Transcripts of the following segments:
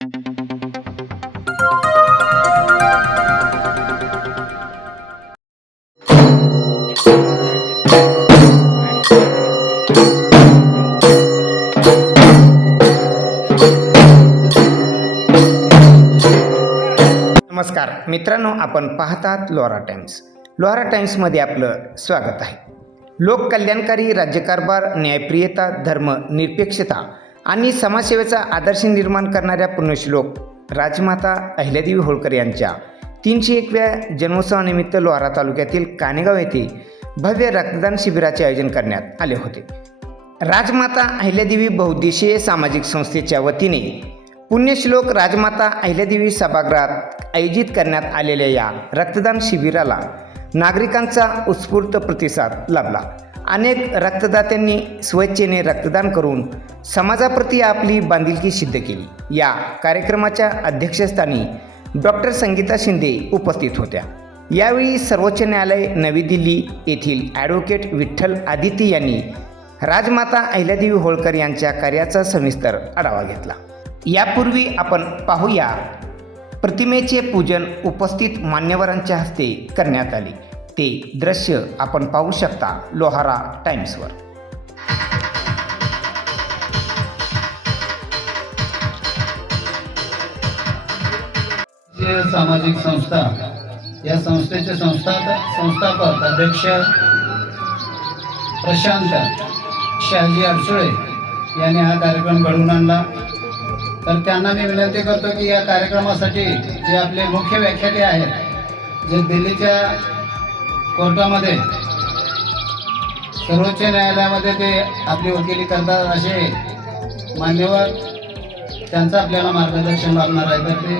नमस्कार मित्रांनो, आपण पाहतात लोहारा टाइम्स. लोहारा टाइम्समध्ये आपलं स्वागत आहे. लोककल्याणकारी राज्यकारभार, न्यायप्रियता, धर्मनिरपेक्षता आणि समाजसेवेचा आदर्श निर्माण करणाऱ्या पुण्यश्लोक राजमाता अहिल्यादेवी होळकर यांच्या 301व्या जन्मोत्सवानिमित्त लोहारा तालुक्यातील कानेगाव येथे भव्य रक्तदान शिबिराचे आयोजन करण्यात आले होते. राजमाता अहिल्यादेवी बहुउद्देशीय सामाजिक संस्थेच्या वतीने पुण्यश्लोक राजमाता अहिल्यादेवी सभागृहात आयोजित करण्यात आलेल्या या रक्तदान शिबिराला नागरिकांचा उत्स्फूर्त प्रतिसाद लाभला. अनेक रक्तदात्यांनी स्वेच्छेने रक्तदान करून समाजाप्रती आपली बांधिलकी सिद्ध केली. या कार्यक्रमाच्या अध्यक्षस्थानी डॉक्टर संगीता शिंदे उपस्थित होत्या. यावेळी सर्वोच्च न्यायालय नवी दिल्ली येथील ॲडव्होकेट विठ्ठल आदित्य यांनी राजमाता अहिल्यादेवी होळकर यांच्या कार्याचा सविस्तर आढावा घेतला. यापूर्वी आपण पाहूया प्रतिमेचे पूजन उपस्थित मान्यवरांच्या हस्ते करण्यात आले. ते दृश्य आपण पाहू शकता लोहारा टाइम्सवर. सामाजिक संस्था या संस्थेचे संस्थापक अध्यक्ष प्रशांत शहाजी अडसुळे यांनी हा कार्यक्रम घडवून आणला. तर त्यांना मी विनंती करतो की या कार्यक्रमासाठी जे आपले मुख्य व्याख्याते आहेत, जे दिल्लीच्या कोर्टामध्ये सर्वोच्च न्यायालयामध्ये ते आपली वकिली करतात, असे मान्यवर त्यांचं आपल्याला मार्गदर्शन लाभणार आहे. तर ते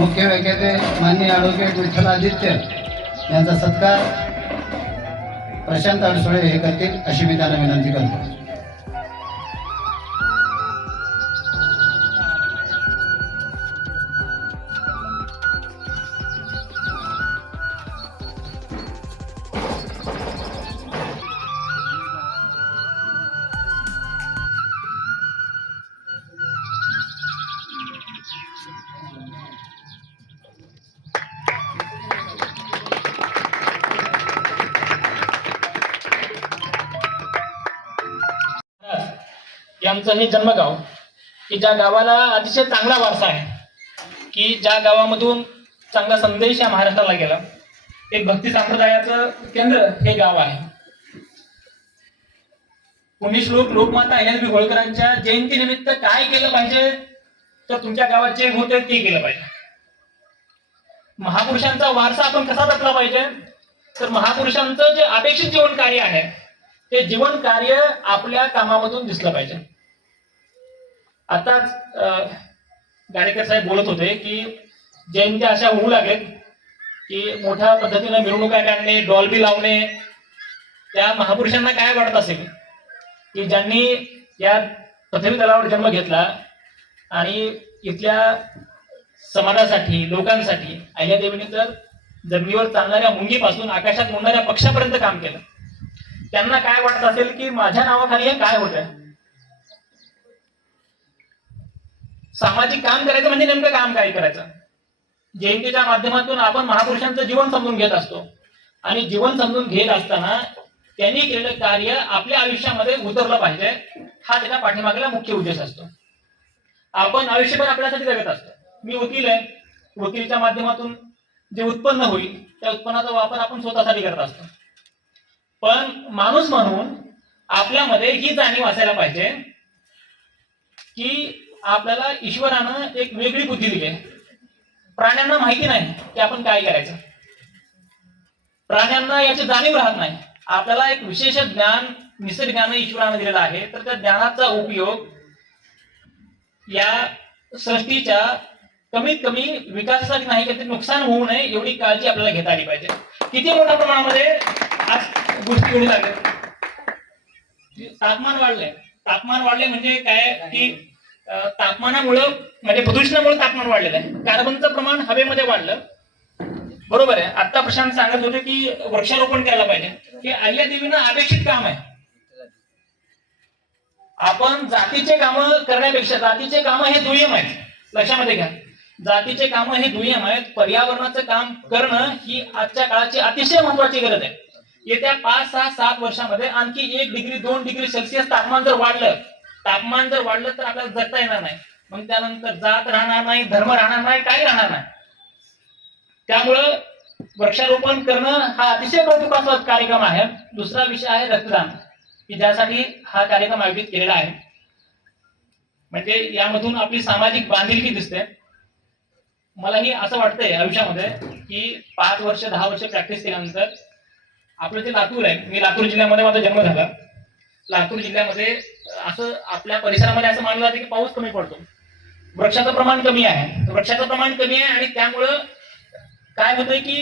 मुख्य व्याख्याते माननीय ॲडव्होकेट विठ्ठल आदित्य यांचा सत्कार प्रशांत अडसुळे हे करतील अशी मी त्यांना विनंती करतो. यांचं हे जन्मगाव, की ज्या गावाला अतिशय चांगला वारसा आहे, की ज्या गावामधून चांगला संदेश या महाराष्ट्राला गेला. एक भक्ती संप्रदायाचं केंद्र हे गाव आहे. पुण्यश्लोक लोकमाता अहिल्यादेवी होळकरांच्या जयंतीनिमित्त काय केलं पाहिजे, तर तुमच्या गावात जे होते ते केलं पाहिजे. महापुरुषांचा वारसा आपण कसा जपला पाहिजे, तर महापुरुषांचं जे अपेक्षित जीवन कार्य आहे ते जीवन कार्य आपल्या कामामधून दिसलं पाहिजे. आताच गाडेकर साहेब बोलत होते की जयंत्या अशा होऊ लागेल की मोठ्या पद्धतीने मिरवणुका काढणे, डॉल्बी लावणे. त्या महापुरुषांना काय वाटत असेल की ज्यांनी या पृथ्वी तलावर जन्म घेतला आणि इथल्या समाजासाठी, लोकांसाठी अहिल्यादेवीने तर जमिनीवर चालणाऱ्या मुंगीपासून आकाशात उडणाऱ्या पक्षापर्यंत काम केलं. त्यांना काय वाटत असेल की माझ्या नावाखाली हे काय होतं. सामाजिक काम करायचं म्हणजे नेमकं काम काय करायचं. जयंतीच्या माध्यमातून आपण महापुरुषांचं जीवन समजून घेत असतो आणि जीवन समजून घेत असताना त्यांनी केलेलं कार्य आपल्या आयुष्यामध्ये उतरलं पाहिजे, हा त्याच्या पाठीमागला मुख्य उद्देश असतो. आपण आयुष्यभर आपल्यासाठी जगत असतो. मी वकील आहे, वकिलीच्या माध्यमातून जे उत्पन्न होईल त्या उत्पन्नाचा वापर आपण स्वतःसाठी करत असतो. पण माणूस म्हणून आपल्यामध्ये ही जाणीव असायला पाहिजे की आपल्याला ईश्वरानं एक वेगळी बुद्धी दिली आहे. प्राण्यांना माहिती नाही की आपण काय करायचं. प्राण्यांना याची जाणीव राहत नाही. आपल्याला एक विशेष ज्ञान निसर्गानं, ईश्वरानं दिलेलं आहे. तर त्या ज्ञानाचा उपयोग या सृष्टीच्या कमीत कमी विकासासाठी नाही, की नुकसान होऊ नये एवढी काळजी आपल्याला घेता आली पाहिजे. किती मोठ्या प्रमाणामध्ये आज गोष्टी घडू लागल्या. तापमान वाढले म्हणजे काय की तापमानामुळं म्हणजे प्रदूषणामुळे तापमान वाढलेलं आहे. कार्बनचं प्रमाण हवेमध्ये वाढलं. बरोबर आहे. आता प्रशांत सांगत होते की वृक्षारोपण करायला पाहिजे. हे अहिल्यादेवींना अपेक्षित काम आहे. आपण जातीचे कामं करण्यापेक्षा जातीचे कामं हे दुय्यम आहेत. लक्षामध्ये घ्या, जातीचे काम हे दुय्यम आहेत. पर्यावरणाचं काम करणं ही आजच्या काळाची अतिशय महत्वाची गरज आहे. येत्या 5, 6, 7 वर्षामध्ये आणखी 1 डिग्री 2 डिग्री सेल्सिअस तापमान जर वाढलं तर आपल्याला जगता येणार नाही. मग त्यानंतर जात राहणार नाही, धर्म राहणार नाही, काही राहणार नाही. त्यामुळं वृक्षारोपण करणं हा अतिशय कौतुकास्पद कार्यक्रम आहे. दुसरा विषय आहे रक्तदान, की ज्यासाठी हा कार्यक्रम आयोजित केलेला आहे. म्हणजे यामधून आपली सामाजिक बांधिलकी दिसते. मलाही असं वाटतंय आयुष्यामध्ये की 5 वर्ष 10 वर्ष प्रॅक्टिस केल्यानंतर आपलं जे लातूर आहे, मी लातूर जिल्ह्यामध्ये माझा जन्म झाला. लातूर जिल्ह्यामध्ये असं आपल्या परिसरामध्ये असं मानलं जातं की पाऊस कमी पडतो, वृक्षाचं प्रमाण कमी आहे आणि त्यामुळं काय होतंय की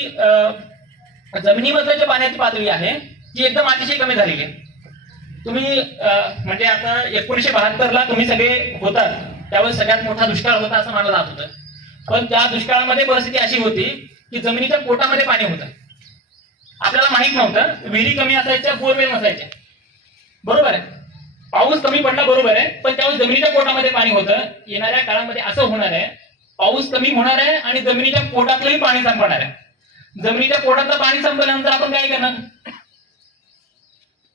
जमिनीमधलं जे पाण्याची पातळी आहे ती एकदम अतिशय कमी झालेली आहे. तुम्ही म्हणजे आता 1972ला तुम्ही सगळे होतात त्यावेळेस सगळ्यात मोठा दुष्काळ होता असं मानलं जात होतं. पण त्या दुष्काळामध्ये परिस्थिती अशी होती की जमिनीच्या पोटामध्ये पाणी होतं. आपल्याला माहित नव्हतं, विहिरी कमी असायच्या, बोरवेल नसायचे, बरोबर आहे. पाऊस कमी पडला, बरोबर आहे, पण त्यावेळेस जमिनीच्या पोटामध्ये पाणी होतं. येणाऱ्या काळामध्ये असं होणार आहे, पाऊस कमी होणार आहे आणि जमिनीच्या पोटातलंही पाणी संपणार आहे. जमिनीच्या पोटातलं पाणी संपल्यानंतर आपण काय करणार?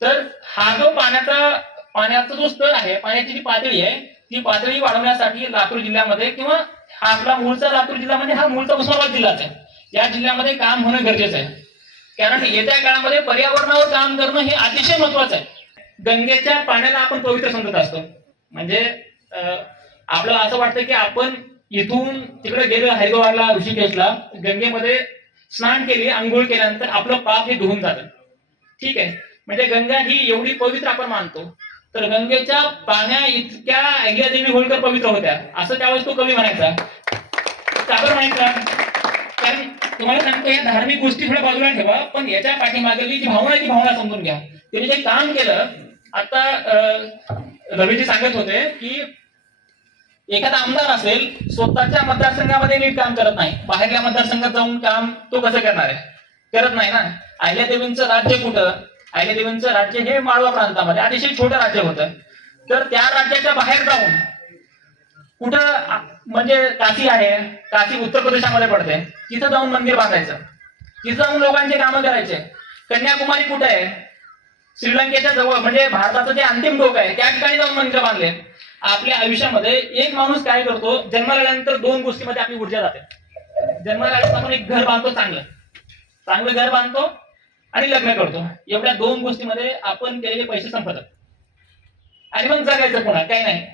तर हा जो पाण्याचा जो स्तर आहे, पाण्याची जी पातळी आहे, ती पातळी वाढवण्यासाठी लातूर जिल्ह्यामध्ये किंवा हा आपला मूळचा लातूर जिल्हा म्हणजे हा मूळचा उस्मानाबाद जिल्हाच आहे, या जिल्ह्यामध्ये काम होणं गरजेचं आहे. कारण येत्या काळामध्ये पर्यावरणावर काम करणं हे अतिशय महत्वाचं आहे. गंगेच्या पाण्याला आपण पवित्र समजत असतो. म्हणजे आपल्याला असं वाटतं की आपण इथून तिकडे गेलो हरिद्वारला, ऋषिकेशला, गंगेमध्ये स्नान केले, आंघोळ केल्यानंतर आपलं पाप हे धुवून जातं. ठीक आहे, म्हणजे गंगा ही एवढी पवित्र आपण मानतो. तर गंगेच्या पाण्या इतक्या अहिल्यादेवी होळकर पवित्र होत्या असं त्यावेळेस तो कवी म्हणायचा. का बरं म्हणायचा? कारण तुम्हाला सांगतो, या धार्मिक गोष्टी थोड्या बाजूला ठेवा, पण याच्या पाठीमागली जी भावना आहे ती भावना समजून घ्या. त्यांनी जे काम केलं, आता रवीजी सांगत होते की एखादा आमदार असेल, स्वतःच्या मतदारसंघामध्ये नीट काम करत नाही, बाहेरल्या मतदारसंघात जाऊन काम तो कसं करणार आहे? करत नाही ना. अहिल्यादेवींचं राज्य कुठं? अहिल्यादेवींचं राज्य हे माळवा प्रांतामध्ये अतिशय छोटं राज्य होतं. तर त्या राज्याच्या बाहेर जाऊन कुठं, म्हणजे काशी आहे, काशी उत्तर प्रदेशामध्ये पडते, तिथं जाऊन मंदिर बांधायचं, तिथं जाऊन लोकांचे कामं करायचे. कन्याकुमारी कुठे आहे? श्रीलंकेच्या जवळ, म्हणजे भारताचं जे अंतिम टोक आहे त्या ठिकाणी जाऊन मंदिर बांधले. आपल्या आयुष्यामध्ये एक माणूस काय करतो, जन्माला आल्यानंतर 2 गोष्टीमध्ये आपली ऊर्जा जाते. जन्माला आल्यानंतर आपण एक घर बांधतो, चांगलं घर बांधतो आणि लग्न करतो. एवढ्या 2 गोष्टीमध्ये आपण केलेले पैसे संपतात आणि मग जगायचं पुन्हा काही नाही.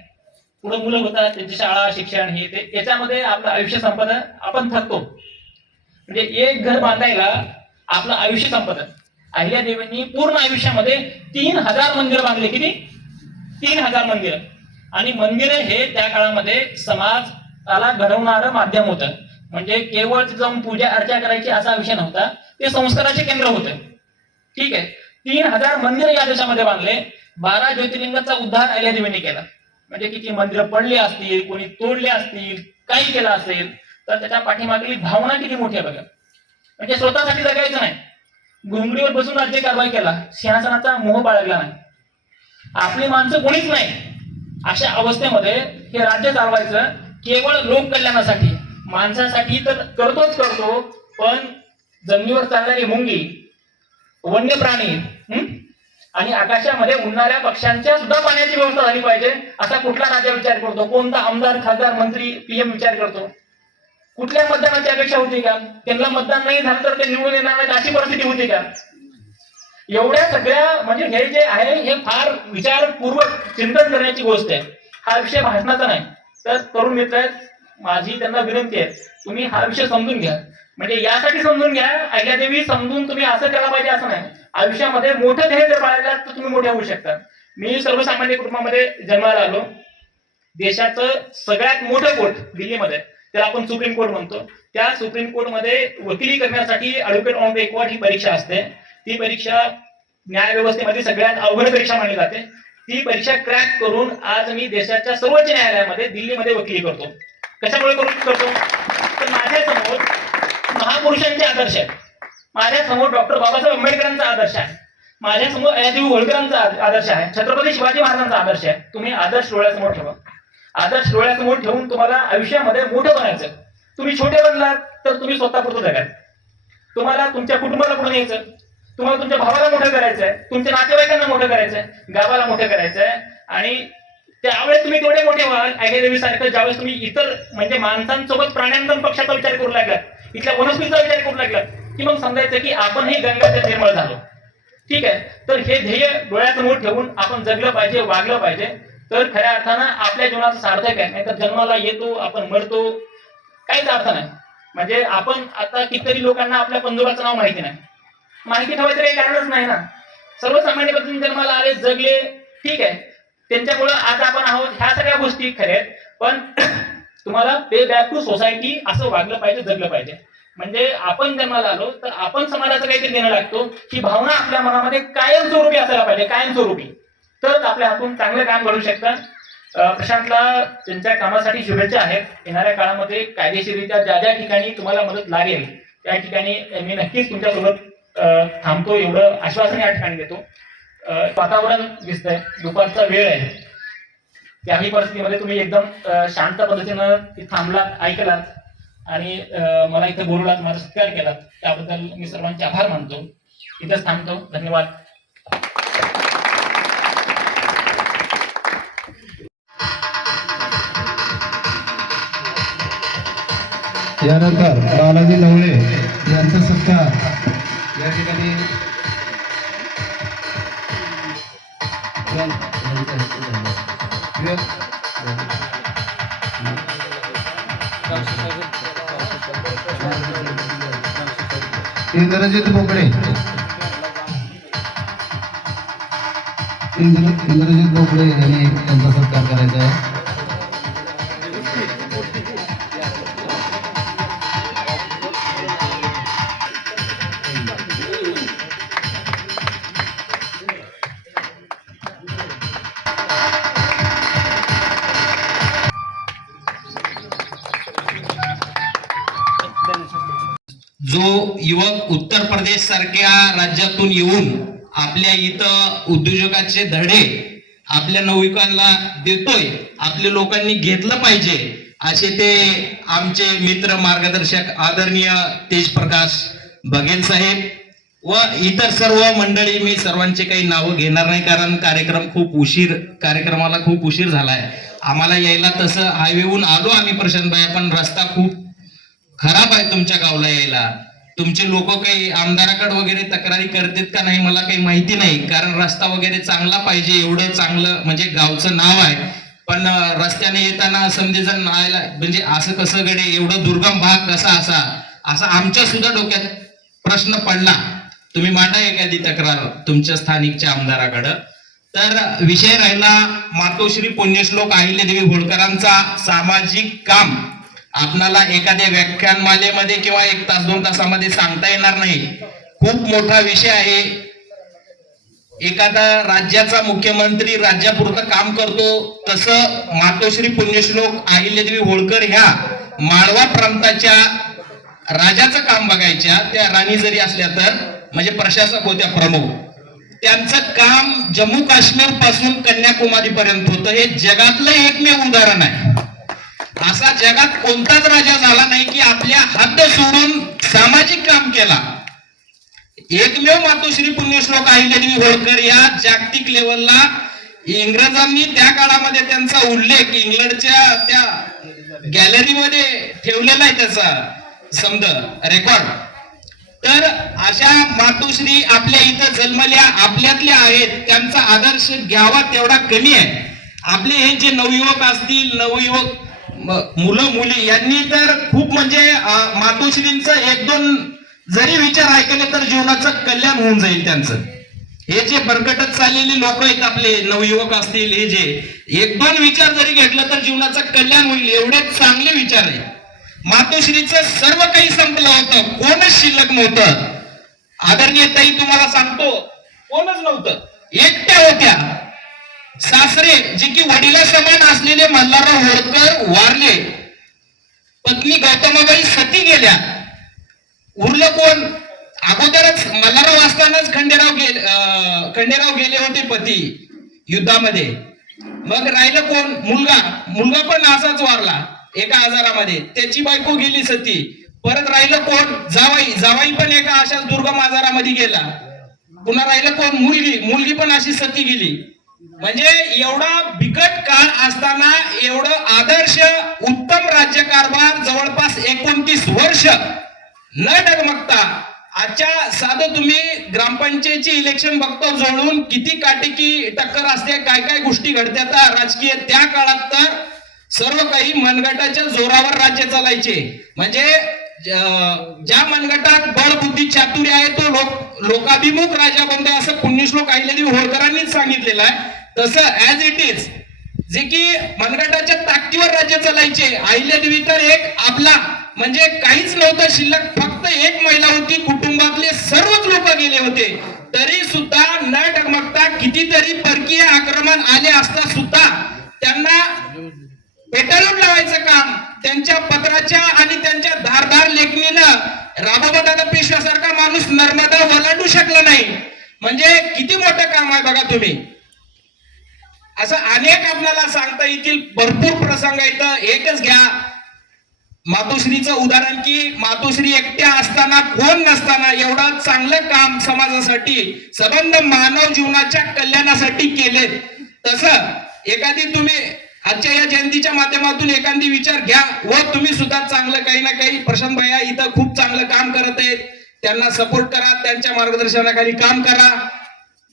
पुढे मुलं होतात, त्यांची शाळा, शिक्षण, हे ते, याच्यामध्ये आपलं आयुष्य संपत, आपण थकतो. म्हणजे एक घर बांधायला आपलं आयुष्य संपत. अहिल्यादेवींनी पूर्ण आयुष्यामध्ये 3000 मंदिर बांधले. किती? 3000 मंदिर. आणि मंदिर हे त्या काळामध्ये समाजाला घडवणारं माध्यम होतं. म्हणजे केवळ जाऊन पूजा अर्चा करायची असा विषय नव्हता, ते संस्काराचे केंद्र होते. ठीक आहे, 3000 मंदिर या देशामध्ये बांधले. 12 ज्योतिर्लिंगाचा उद्धार अहिल्यादेवींनी केला. म्हणजे किती मंदिरं पडली असतील, कोणी तोडले असतील, काही केलं असेल, तर त्याच्या पाठीमागली भावना किती मोठी आहे बघा. म्हणजे स्वतःसाठी जगायचं नाही, घुंगडीवर बसून राज्य कारभार केला, सिंहासनाचा मोह बाळगला नाही, आपली माणसं कोणीच नाही, अशा अवस्थेमध्ये हे राज्य चालवायचं केवळ लोक कल्याणासाठी, माणसासाठी तर करतो, पण जमिनीवर चालणारी मुंगी, वन्य प्राणी आणि आकाशामध्ये उडणाऱ्या पक्ष्यांच्या सुद्धा पाण्याची व्यवस्था झाली पाहिजे असा कुठला राजा विचार करतो? कोणता आमदार, खासदार, मंत्री, PM विचार करतो? कुठल्या मतदानाची अपेक्षा होती का? त्यांना मतदान नाही झालं तर ते निवडून येणार नाही अशी परिस्थिती होती का? एवढ्या सगळ्या, म्हणजे हे जे आहे हे फार विचारपूर्वक चिंतन करण्याची गोष्ट आहे. हा विषय भाषणाचा नाही. तर तरुण मित्र आहेत, माझी त्यांना विनंती आहे, तुम्ही हा विषय समजून घ्या. म्हणजे यासाठी समजून घ्या, अहिल्यादेवी समजून तुम्ही असं केलं पाहिजे असं नाही. आयुष्यामध्ये मोठं ध्येय जर पाळलं तर तुम्ही मोठे होऊ शकता. मी सर्वसामान्य कुटुंबामध्ये जन्माला आलो. देशाचं सगळ्यात मोठं कोर्ट दिल्लीमध्ये, त्याला आपण सुप्रीम कोर्ट म्हणतो, त्या सुप्रीम कोर्टमध्ये वकिली करण्यासाठी ऍडव्होकेट ऑन रेकॉर्ड ही परीक्षा असते. ती परीक्षा न्यायव्यवस्थेमध्ये सगळ्यात अवघड परीक्षा मानली जाते. ती परीक्षा क्रॅक करून आज मी देशाच्या सर्वोच्च न्यायालयामध्ये दिल्लीमध्ये वकिली करतो. कशामुळे करतो? तर माझ्यासमोर महापुरुषांचे आदर्श आहेत, माझ्यासमोर डॉक्टर बाबासाहेब आंबेडकरांचा आदर्श आहे, माझ्यासमोर अहिल्यादेवी होळकरांचा आदर्श आहे, छत्रपती शिवाजी महाराजांचा आदर्श आहे. तुम्ही आदर्श डोळ्यासमोर ठेवा. आदर्श डोळ्यासमोर ठेवून तुम्हाला आयुष्यामध्ये मोठं बनायचं. तुम्ही छोटे बनलात तर तुम्ही स्वतःपुरतं जगाल. तुम्हाला तुमच्या कुटुंबाला पुढे न्यायचं, तुम्हाला तुमच्या भावाला मोठं करायचंय, तुमच्या नातेवाईकांना मोठं करायचंय, गावाला मोठं करायचंय. आणि त्यावेळेस तुम्ही तेवढे मोठे व्हाल ऐगेदेवी सारखं, ज्यावेळेस तुम्ही इतर म्हणजे माणसांसोबत प्राण्यांचा पक्षाचा विचार करू लागलात, इथल्या वनस्पतीचा विचार करू लागलात, की मग समजायचं की आपण हे गंगाच्या निर्मळ झालो. ठीक आहे. तर हे ध्येय डोळ्यासमोर ठेवून आपण जगलं पाहिजे, वागलं पाहिजे. तर खऱ्या अर्थानं आपल्या जीवनाचं सार्थक आहे. नाही तर जन्माला येतो, आपण मरतो, काहीच अर्थ नाही. म्हणजे आपण आता कितीतरी लोकांना आपल्या पंजोबाचं नाव माहिती नाही. माहिती ठेवायचं काही कारणच नाही ना. सर्वसामान्य पद्धतीने जन्माला आले, जगले, ठीक आहे. त्यांच्यामुळं आज आपण आहोत. ह्या सगळ्या गोष्टी खऱ्या आहेत. पण तुम्हाला पे बॅक टू सोसायटी असं वागलं पाहिजे, जगलं पाहिजे. म्हणजे आपण जन्माला आलो तर आपण समाजाचं काहीतरी देणं लागतो, ही भावना आपल्या मनामध्ये कायमस्वरूपी असायला पाहिजे, कायमस्वरूपी. तरच आपल्या हातून चांगलं काम घडू शकतं. प्रशांतला त्यांच्या कामासाठी शुभेच्छा आहेत. येणाऱ्या काळामध्ये कायदेशीररित्या ज्या ज्या ठिकाणी तुम्हाला मदत लागेल त्या ठिकाणी मी नक्कीच तुमच्यासोबत थांबतो, एवढं आश्वासन या ठिकाणी देतो. वातावरण दिसतंय, दुपारचा वेळ आहे, त्याही परिस्थितीमध्ये तुम्ही एकदम शांत पद्धतीनं थांबलात, ऐकलात आणि मला इथे बोलवलात, माझा सत्कार केलात, त्याबद्दल मी सर्वांचे आभार मानतो. इथेच थांबतो. धन्यवाद. यानंतर बालाजी नवळे यांचा सत्कार या ठिकाणी इंद्रजित बोकडे, इंद्रजित बोकडे यांनी त्यांचा सत्कार करायचा आहे. जो युवक उत्तर प्रदेश सारख्या राज्यातून येऊन आपल्या इथं उद्योजकाचे धडे आपल्या नवयुवकांना देतोय, आपल्या लोकांनी घेतलं पाहिजे, असे ते आमचे मित्र मार्गदर्शक आदरणीय तेजप्रकाश बघेल साहेब व इतर सर्व मंडळी. मी सर्वांचे काही नावं घेणार नाही कारण कार्यक्रमाला खूप उशीर झालाय. आम्हाला यायला तसं हायवेहून आलो आम्ही प्रशांत भाई, पण रस्ता खूप खराब आहे तुमच्या गावला यायला. तुमचे लोक काही आमदाराकडे वगैरे तक्रारी करतात का नाही मला काही माहिती नाही, कारण रस्ता वगैरे चांगला पाहिजे, एवढं चांगलं म्हणजे गावचं नाव आहे, पण रस्त्याने येताना समजेजण नायला म्हणजे असं कसं गडे, एवढं दुर्गम भाग कसा असा आमच्या सुद्धा डोक्यात प्रश्न पडला. तुम्ही मांडा एखादी तक्रार तुमच्या स्थानिकच्या आमदाराकडं. तर विषय राहिला मातोश्री पुण्यश्लोक अहिल्यादेवी होळकरांचा सामाजिक काम. आपणाला एखाद्या व्याख्यानमालेमध्ये किंवा 1 तास 2 तासामध्ये सांगता येणार नाही. खूप मोठा विषय आहे. एखादा राज्याचा मुख्यमंत्री राज्यापुरतं काम करतो तसं मातोश्री पुण्यश्लोक अहिल्यादेवी होळकर ह्या माळवा प्रांताच्या राजाचं काम बघायच्या. त्या राणी जरी असल्या तर म्हणजे प्रशासक होत्या प्रमुख. त्यांचं काम जम्मू काश्मीर पासून कन्याकुमारी पर्यंत होतं. हे जगातलं एकमेव उदाहरण आहे. असा जगात कोणताच राजा झाला नाही की आपल्या हद्द सोडून सामाजिक काम केला. एकमेव मातोश्री पुण्यश्लोक अहिल्यादेवी होळकर या जागतिक लेवलला इंग्रजांनी त्या काळामध्ये त्यांचा उल्लेख इंग्लंडच्या त्या गॅलरीमध्ये ठेवलेला आहे, त्याचा समज रेकॉर्ड. तर अशा मातोश्री आपल्या इथं जन्मल्या, आपल्यातल्या आहेत, त्यांचा आदर्श घ्यावा तेवढा कमी आहे. आपले हे जे नवयुवक असतील, नवयुवक मुलं मुली यांनी तर खूप म्हणजे मातोश्रींचं 1-2 जरी विचार ऐकले तर जीवनाचं कल्याण होऊन जाईल त्यांचं. हे जे बरकटत चाललेले लोक आहेत आपले नवयुवक असतील, हे जे 1-2 विचार जरी घेतलं तर जीवनाचं कल्याण होईल, एवढे चांगले विचार आहे. मातोश्रीचं सर्व काही संपलं होतं, कोणच शिल्लक नव्हतं. आदरणीय ताई तुम्हाला सांगतो, कोणच नव्हतं, एकट्या होत्या. सासरे जे की वडिला समान असलेले मल्हारराव होळकर वारले, पत्नी गौतमाबाई सती गेल्या, उरलं कोण? अगोदरच मल्हारराव असतानाच खंडेराव गेले होते पती युद्धामध्ये. मग राहिलं कोण? मुलगा पण असाच वारला एका आजारामध्ये, त्याची बायको गेली सती. परत राहिलं कोण? जावाई पण एका अशाच दुर्गम आजारामध्ये गेला. पुन्हा राहिलं कोण? मुलगी पण अशी सती गेली. म्हणजे एवढा बिकट काळ असताना एवढं आदर्श उत्तम राज्यकारभार जवळपास 29 वर्ष न डगमगता, आजच्या साधं तुम्ही ग्रामपंचायतची इलेक्शन बघतो जवळून, किती काटेकी टक्कर असते, काय काय गोष्टी घडतात राजकीय. त्या काळात तर सर्व काही मनगटाच्या जोरावर राज्य चालायचे. म्हणजे ज्या मनगटात बळ बुद्धी चातुर्य आहे तो लोकाभिमुख राजा बनते, असं पुण्यश्लोक अहिल्यादेवी होळकरांनीच सांगितलेलं आहे. तसं ऍज इट इज जे की मनगटाच्या ताकदीवर राज्य चालायचे. अहिल्यादेवी तर एक आपला म्हणजे काहीच नव्हतं शिल्लक, फक्त एक महिला होती, कुटुंबातले सर्वच लोक गेले होते, तरी सुद्धा न डगमगता कितीतरी परकीय आक्रमण आले असता सुद्धा त्यांना पेटाळून लावायचं काम त्यांच्या पत्राच्या आणि त्यांच्या धारदार लेखणीनं राघोबादादा पेशव्यासारखा माणूस नर्मदा ओलांडू शकला नाही. म्हणजे किती मोठं काम आहे बघा तुम्ही. असं अनेक आपल्याला सांगता येतील, भरपूर प्रसंग इथं. एकच घ्या मातोश्रीचं उदाहरण, की मातोश्री एकट्या असताना, कोण नसताना एवढं चांगलं काम समाजासाठी, संबंध मानव जीवनाच्या कल्याणासाठी केले. तसं एखादी तुम्ही आजच्या या जयंतीच्या माध्यमातून एखादी विचार घ्या व तुम्ही सुद्धा चांगलं काही ना काही, प्रशांत भैया इथं खूप चांगलं काम करत आहेत, त्यांना सपोर्ट करा, त्यांच्या मार्गदर्शनाखाली काम करा.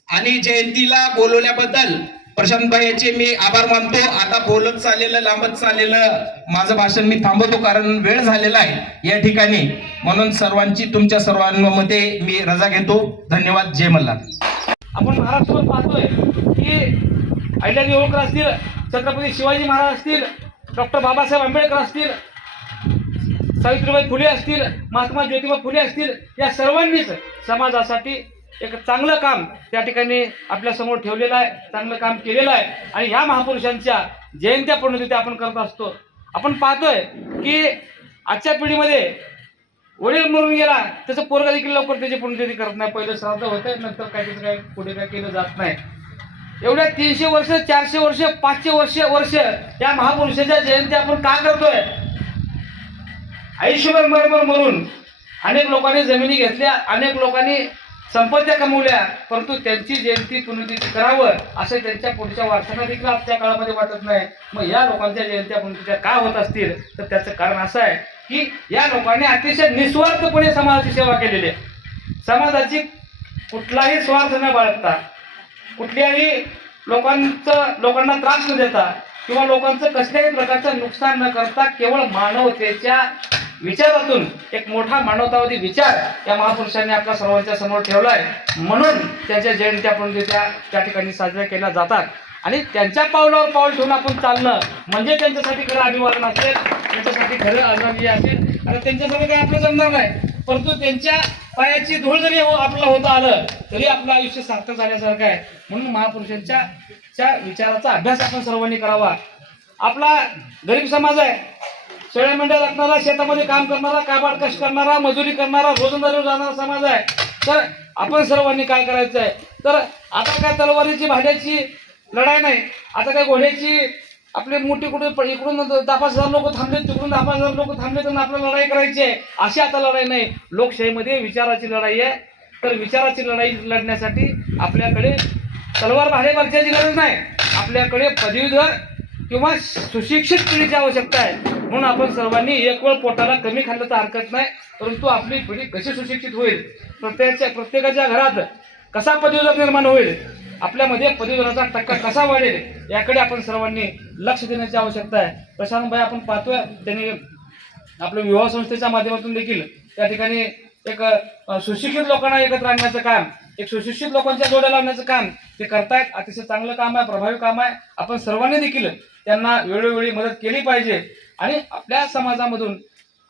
आणि जयंतीला बोलवल्याबद्दल प्रशांत भाईचे मी आभार मानतो. आता बोलत चाललेलं, लांबत चाललेलं माझं भाषण मी थांबवतो, कारण वेळ झालेला आहे या ठिकाणी. म्हणून सर्वांची, तुमच्या सर्वांमध्ये मी रजा घेतो. धन्यवाद. जय मल्हार. आपण महाराष्ट्रावर पाहतोय की अहिल्यादेवी होळकर असतील, छत्रपती शिवाजी महाराज असतील, डॉक्टर बाबासाहेब आंबेडकर असतील, सावित्रीबाई फुले असतील, महात्मा ज्योतिबा फुले असतील, या सर्वांनीच समाजासाठी एक चांगलं काम त्या ठिकाणी आपल्या समोर ठेवलेलं आहे, चांगलं काम केलेलं आहे. आणि ह्या महापुरुषांच्या जयंत्या पुण्यतिथी आपण करत असतो. आपण पाहतोय की आजच्या पिढीमध्ये वडील मरून गेला, त्याचं पोरगा देखील लवकर त्याची पुण्यतिथी करत नाही. पहिलं श्राद्ध होतंय, नंतर काय त्याचं काय पुढे काय केलं जात नाही. एवढ्या 300 वर्ष, 400 वर्ष, 500 वर्ष या महापुरुषाच्या जयंती आपण का करतोय? आयुष्यभर मरून अनेक लोकांनी जमिनी घेतल्या, अनेक लोकांनी संपत्त्या कमवल्या, परंतु त्यांची जयंती पुण्यतिथी करावं असं त्यांच्या पुढच्या वारसांना देखील आजच्या काळामध्ये वाटत नाही. मग या लोकांच्या जयंत्या पुण्यतिथ्या का होत असतील? तर त्याचं कारण असं आहे की या लोकांनी अतिशय निस्वार्थपणे समाजाची सेवा केलेली आहे. समाजाची कुठलाही स्वार्थ न बाळगता, कुठल्याही लोकांना त्रास न देता किंवा लोकांचं कसल्याही प्रकारचं नुकसान न करता, केवळ मानवतेच्या विचारातून एक मोठा मानवतावादी विचार या महापुरुषांनी आपल्या सर्वांच्या समोर ठेवलाय. म्हणून त्यांच्या जयंत्या पुण्यतिथ्या त्या ठिकाणी साजऱ्या केल्या जातात. आणि त्यांच्या पावलावर पाऊल ठेवून आपण चालणं म्हणजे त्यांच्यासाठी खरं अभिवादन असेल, त्यांच्यासाठी खरं आजारी असेल. आणि त्यांच्यासाठी काही आपलं जमणार नाही, परंतु त्यांच्या पायाची धूळ जरी आपलं होतं आलं तरी आपलं आयुष्य सार्थक झाल्यासारखं आहे. म्हणून महापुरुषांच्या विचाराचा अभ्यास आपण सर्वांनी करावा. आपला गरीब समाज आहे, शेळ्या मेंढ्या राखणारा, शेतामध्ये काम करणारा, काबाड कष्ट करणारा, मजुरी करणारा, रोजंदारीवर जाणारा समाज आहे. तर आपण सर्वांनी काय करायचं आहे? तर आता काय तलवारीची भाड्याची लढाई नाही, आता काय घोड्याची आपली मोठी कुठे इकडून 10,000 लोक थांबले, तिकडून 10,000 लोक थांबले तर आपल्याला लढाई करायची आहे, अशी आता लढाई नाही. लोकशाहीमध्ये विचाराची लढाई आहे. तर विचाराची लढाई लढण्यासाठी आपल्याकडे तलवार भाडेबारची गरज नाही, आपल्याकडे पदवीधर किंवा सुशिक्षित पिढीची आवश्यकता आहे. म्हणून आपण सर्वांनी एक वेळ पोटाला कमी खाल्लं तर हरकत नाही, परंतु आपली पिढी कशी सुशिक्षित होईल, प्रत्येकाच्या घरात कसा पदवीधर निर्माण होईल, आपल्यामध्ये पदवीधराचा टक्का कसा वाढेल, याकडे आपण सर्वांनी लक्ष देण्याची आवश्यकता आहे. प्रशांत भाई आपण पाहतोय, त्यांनी आपल्या विवाह संस्थेच्या माध्यमातून देखील त्या ठिकाणी एक सुशिक्षित लोकांना एकत्र आणण्याचं काम, एक सुशिक्षित लोकांच्या जोड्या लावण्याचं काम ते करतायत. अतिशय चांगलं काम आहे, प्रभावी काम आहे. आपण सर्वांनी देखील त्यांना वेळोवेळी मदत केली पाहिजे. आणि आपल्या समाजामधून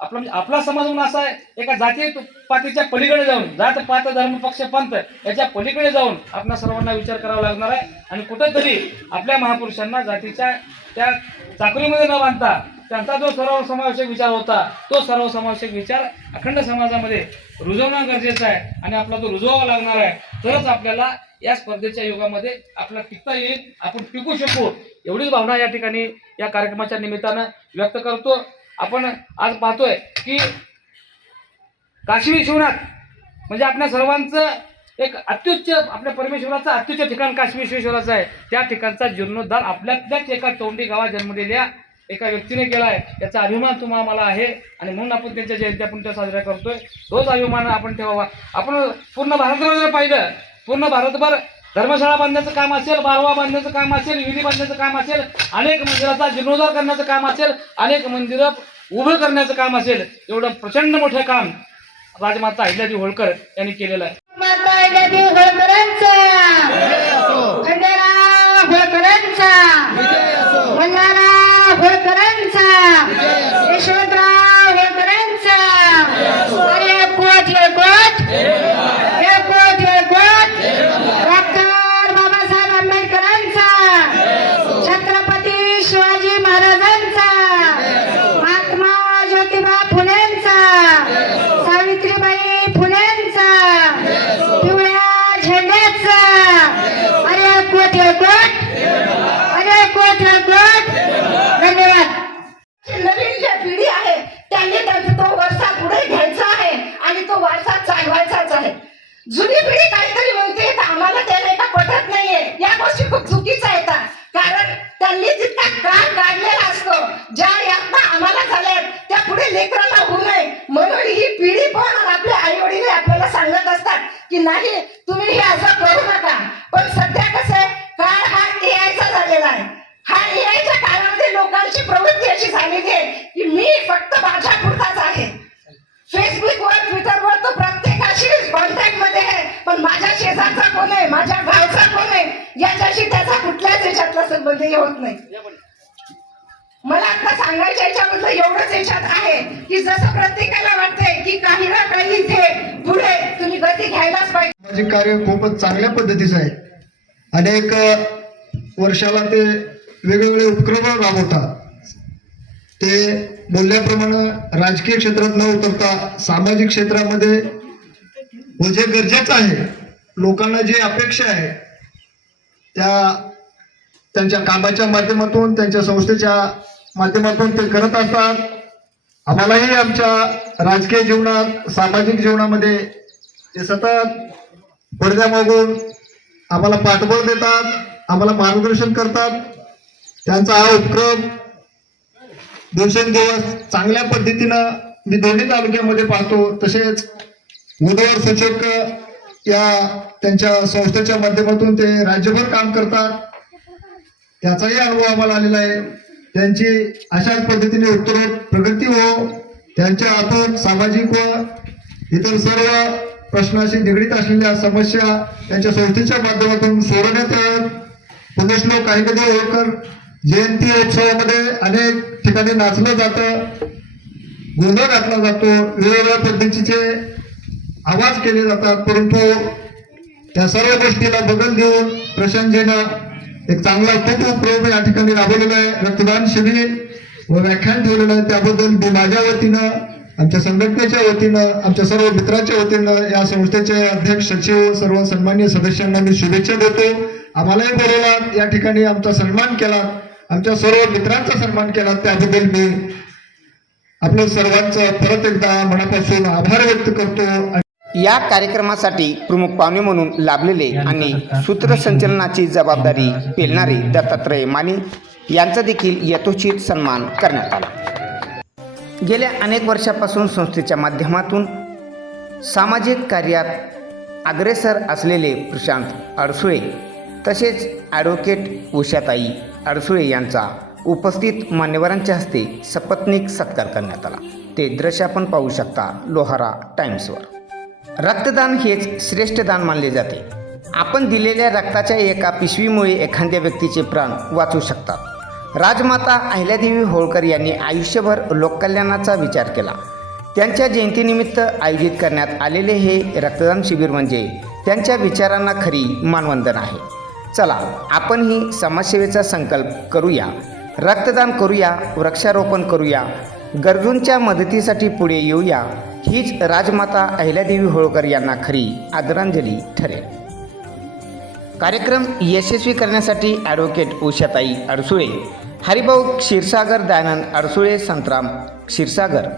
आपला समाज म्हणून असा आहे, एका जाती पातीच्या पलीकडे जाऊन, जात पात धर्म पक्ष पंथ याच्या पलीकडे जाऊन आपल्या सर्वांना विचार करावा लागणार आहे. आणि कुठंतरी आपल्या महापुरुषांना जातीच्या त्या चाकरीमध्ये न बांधता त्यांचा जो सर्वसमावेशक विचार होता, तो सर्वसमावेशक विचार अखंड समाजामध्ये रुजवणं गरजेचं आहे. आणि आपला तो रुजवावा लागणार आहे, तरच आपल्याला या स्पर्धेच्या युगामध्ये आपल्याला टिकता येईल, आपण टिकू शकू, एवढीच भावना या ठिकाणी या कार्यक्रमाच्या निमित्तानं व्यक्त करतो. आपण आज पाहतोय की काशी विश्वनाथ म्हणजे आपल्या सर्वांचं एक अत्युच्च, आपल्या परमेश्वराचं अत्युच्च ठिकाण काशी विश्वेश्वराचं आहे. त्या ठिकाणचा जीर्णोद्धार आपल्यातल्याच एका तोंडी गावात जन्मलेल्या एका व्यक्तीने केला आहे. याचा अभिमान तुम्हाला मला आहे आणि म्हणून आपण त्यांच्या जयंती आपण त्या साजऱ्या करतोय. तोच अभिमान आपण ठेवावा. आपण पूर्ण भारतभर जर पाहिलं, पूर्ण भारतभर धर्मशाळा बांधण्याचं काम असेल, बारवा बांधण्याचं काम असेल, विधी बांधण्याचं काम असेल, अनेक मंदिराचा जीर्णोद्धार करण्याचं काम असेल, अनेक मंदिरं उभं करण्याचं काम असेल, एवढं प्रचंड मोठं काम राजमाता अहिल्यादेवी होळकर यांनी केलेलं आहे. माता अहिल्यादेवी होळकरांचा खंडेराव होळकरांचा मल्हारराव होळकरांचा यशवंतराव होळकरांचा अरे कोट हे कोट डॉक्टर बाबासाहेब आंबेडकरांचा छत्रपती शिवाजी महाराजांचा महात्मा ज्योतिबा फुलेंचा सावित्रीबाई फुलेंचा पिवळ्या झेंड्याचा अरे कोट धन्यवाद. नवीन जी पिढी आहे त्यांनी त्यांचा तो वारसा पुढे घ्यायचा आहे आणि तो वारसा चालवायचाच आहे. जुनी पिढी काहीतरी म्हणते तर आम्हाला त्याला एका पटत नाहीये. या गोष्टी खूप चुकीच्या आहेत, कारण त्यांनी जितका काळ काढलेला असतो, ज्या यातना आम्हाला झाल्यात त्या पुढे लेकरांना होऊ नये म्हणून ही पिढी पण आपले आई वडील आपल्याला सांगत असतात की नाही तुम्ही हे असं करू नका. पण सध्या कसं आहे, काळ हा एआयचा झालेला आहे. हा एआयच्या काळामध्ये लोकांची प्रवृत्ती अशी झालेली आहे की मी फक्त माझ्या पुरताच आहे. फेसबुकवर ट्विटरवर तो प्रत्येकाशी कॉन्टॅक्ट मध्ये आहे, पण माझ्या शेजारचा कोण आहे, माझ्या गावचा कोण आहे याच्याशी त्याचा कुठल्याच याच्यातला संबंध होत नाही. मला आता सांगायच्या याच्याबद्दल एवढंच याच्यात आहे की जसं प्रत्येकाला वाटतंय की काही ना काही इथे पुढे तुम्ही गती घ्यायलाच पाहिजे. सामाजिक कार्य खूपच चांगल्या पद्धतीचं आहे. अनेक वर्षाला ते वेगवेगळे उपक्रम राबवतात. ते बोलल्याप्रमाणे राजकीय क्षेत्रात न उतरता सामाजिक क्षेत्रामध्ये व जे गरजेचं आहे, लोकांना जी अपेक्षा आहे त्यांच्या कामाच्या माध्यमातून, त्यांच्या संस्थेच्या माध्यमातून ते करत असतात. आम्हालाही आमच्या राजकीय जीवनात, सामाजिक जीवनामध्ये ते सतत पडद्यामागून आम्हाला पाठबळ देतात, आम्हाला मार्गदर्शन करतात. त्यांचा हा उपक्रम दिवसेंदिवस चांगल्या पद्धतीनं मी दोन्ही तालुक्यामध्ये पाहतो. तसेच बुधवार सूचक या त्यांच्या संस्थेच्या माध्यमातून ते राज्यभर काम करतात. त्याचाही अनुभव आम्हाला आलेला आहे. त्यांची अशाच पद्धतीने उत्तरोत्तर प्रगती हो, त्यांच्या हातून सामाजिक व इतर सर्व प्रश्नाशी निगडीत असलेल्या समस्या त्यांच्या संस्थेच्या माध्यमातून सोडवण्यात याव्यात. पुण्यश्लोक अहिल्यादेवी होळकर जयंती उत्सवामध्ये अनेक ठिकाणी नाचलं जातं, गोंधळ घातला जातो, वेगवेगळ्या पद्धतीचे आवाज केले जातात, परंतु त्या सर्व गोष्टीला बगल देऊन प्रशांतजीनं एक चांगला खूप उपक्रम या ठिकाणी राबवलेला आहे. रक्तदान शिबिर व व्याख्यान ठेवलेलं आहे. त्याबद्दल मी माझ्या वतीनं, आमच्या संघटनेच्या वतीनं, आमच्या सर्व मित्रांच्या वतीनं या संस्थेचे अध्यक्ष, सचिव, सर्व सन्माननीय सदस्यांना मी शुभेच्छा देतो. आम्हालाही बोलवलात, या ठिकाणी आमचा सन्मान केला, आमच्या सर्व मित्रांचा सन्मान केला, त्याबद्दल मी आपल्या सर्वांचं परत एकदा मनापासून आभार व्यक्त करतो. या कार्यक्रमासाठी प्रमुख पाहुणे म्हणून लाभलेले आणि सूत्रसंचलनाची जबाबदारी पेलणारे दत्तात्रय माने यांचा देखील यथोचित सन्मान करण्यात आला. गेल्या अनेक वर्षापासून संस्थेच्या माध्यमातून सामाजिक कार्यात अग्रेसर असलेले प्रशांत अडसुळे तसेच ॲडव्होकेट उषाताई अडसुळे यांचा उपस्थित मान्यवरांच्या हस्ते सपत्नीक सत्कार करण्यात आला. ते दृश्य आपण पाहू शकता लोहारा टाइम्सवर. रक्तदान हेच श्रेष्ठ दान मानले जाते. आपण दिलेल्या रक्ताच्या एका पिशवीमुळे एखाद्या व्यक्तीचे प्राण वाचू शकतात. राजमाता अहिल्यादेवी होळकर यांनी आयुष्यभर लोककल्याणाचा विचार केला. त्यांच्या जयंतीनिमित्त आयोजित करण्यात आलेले हे रक्तदान शिबिर म्हणजे त्यांच्या विचारांना खरी मानवंदना आहे. चला आपणही समाजसेवेचा संकल्प करूया, रक्तदान करूया, वृक्षारोपण करूया, गरजूंच्या मदतीसाठी पुढे येऊया. हीच राजमाता अहिल्यादेवी होळकर यांना खरी आदरांजली ठरेल. कार्यक्रम यशस्वी करण्यासाठी ॲडव्होकेट उषाताई अडसुळे, हरिभाऊ क्षीरसागर, दयानंद अडसुळे, संतराम क्षीरसागर,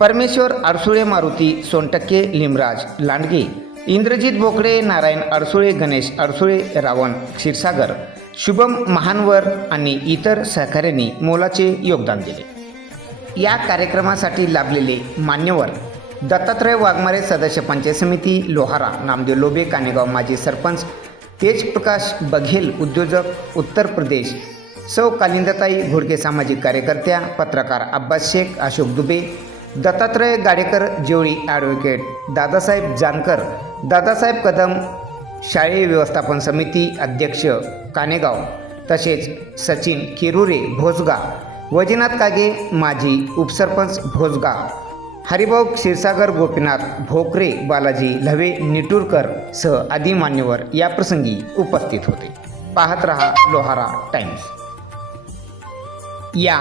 परमेश्वर अडसुळे, मारुती सोनटक्के, लिमराज लांडगे, इंद्रजित बोकडे, नारायण अडसुळे, गणेश अडसुळे, रावण क्षीरसागर, शुभम महानवर आणि इतर सहकाऱ्यांनी मोलाचे योगदान दिले। या कार्यक्रमासाठी लाभलेले मान्यवर दत्तात्रय वाघमारे, सदस्य पंचायत समिती लोहारा, नामदेव लोबे कानेगाव, माजी सरपंच तेजप्रकाश बघेल, उद्योजक उत्तर प्रदेश, सौ कालिंदताई घोडके, सामाजिक कार्यकर्त्या पत्रकार अब्बास शेख, अशोक दुबे, दत्तात्रय गाडेकर जेवळी, ॲडव्होकेट दादासाहेब जानकर, दादासाहेब कदम, शाळे व्यवस्थापन समिती अध्यक्ष कानेगाव, तसेच सचिन किरुरे भोसगाव, वैजनाथ कागे माजी उपसरपंच भोसगाव, हरिभाऊ क्षीरसागर, गोपीनाथ भोकरे, बालाजी लव्हे निटूरकर सह आदी मान्यवर या प्रसंगी उपस्थित होते। पाहत रहा लोहारा टाइम्स। या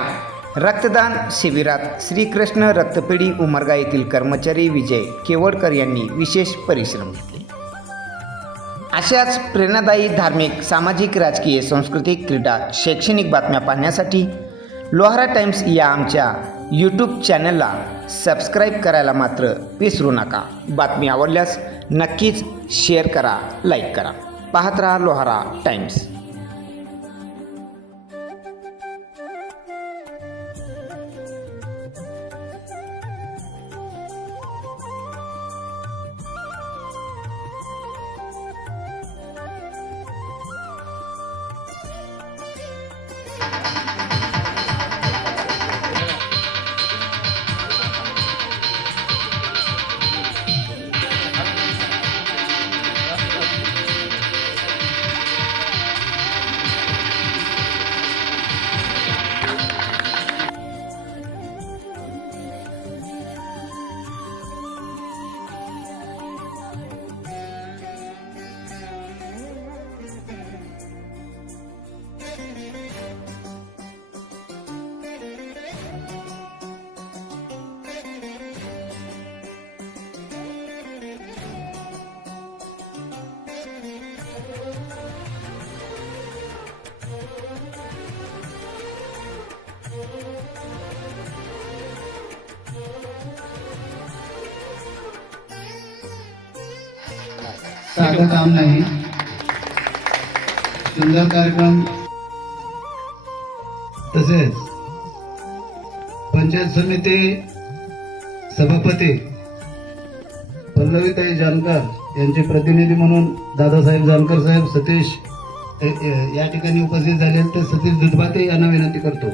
रक्तदान शिबिरात श्रीकृष्ण रक्तपेढी उमरगा येथील कर्मचारी विजय केवडकर यांनी विशेष परिश्रम घेतले। अशाच प्रेरणादायी धार्मिक, सामाजिक, राजकीय, सांस्कृतिक, क्रीडा, शैक्षणिक बातम्या पाहण्यासाठी लोहारा टाइम्स या आमच्या यूट्यूब चॅनलला सबस्क्राईब करायला मात्र विसरू नका। बातमी आवडल्यास नक्कीच शेअर करा, लाईक करा। पाहत रहा लोहारा टाइम्स। साधं काम नाही, सुंदर कार्यक्रम। तसेच पंचायत समिती सभापती पल्लवीताई जानकर यांचे प्रतिनिधी म्हणून दादासाहेब जानकर साहेब, सतीश या ठिकाणी उपस्थित झाले, ते सतीश दुधबाते यांना विनंती करतो,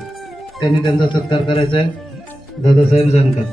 त्यांनी त्यांचा सत्कार करायचा आहे। दादासाहेब जानकर।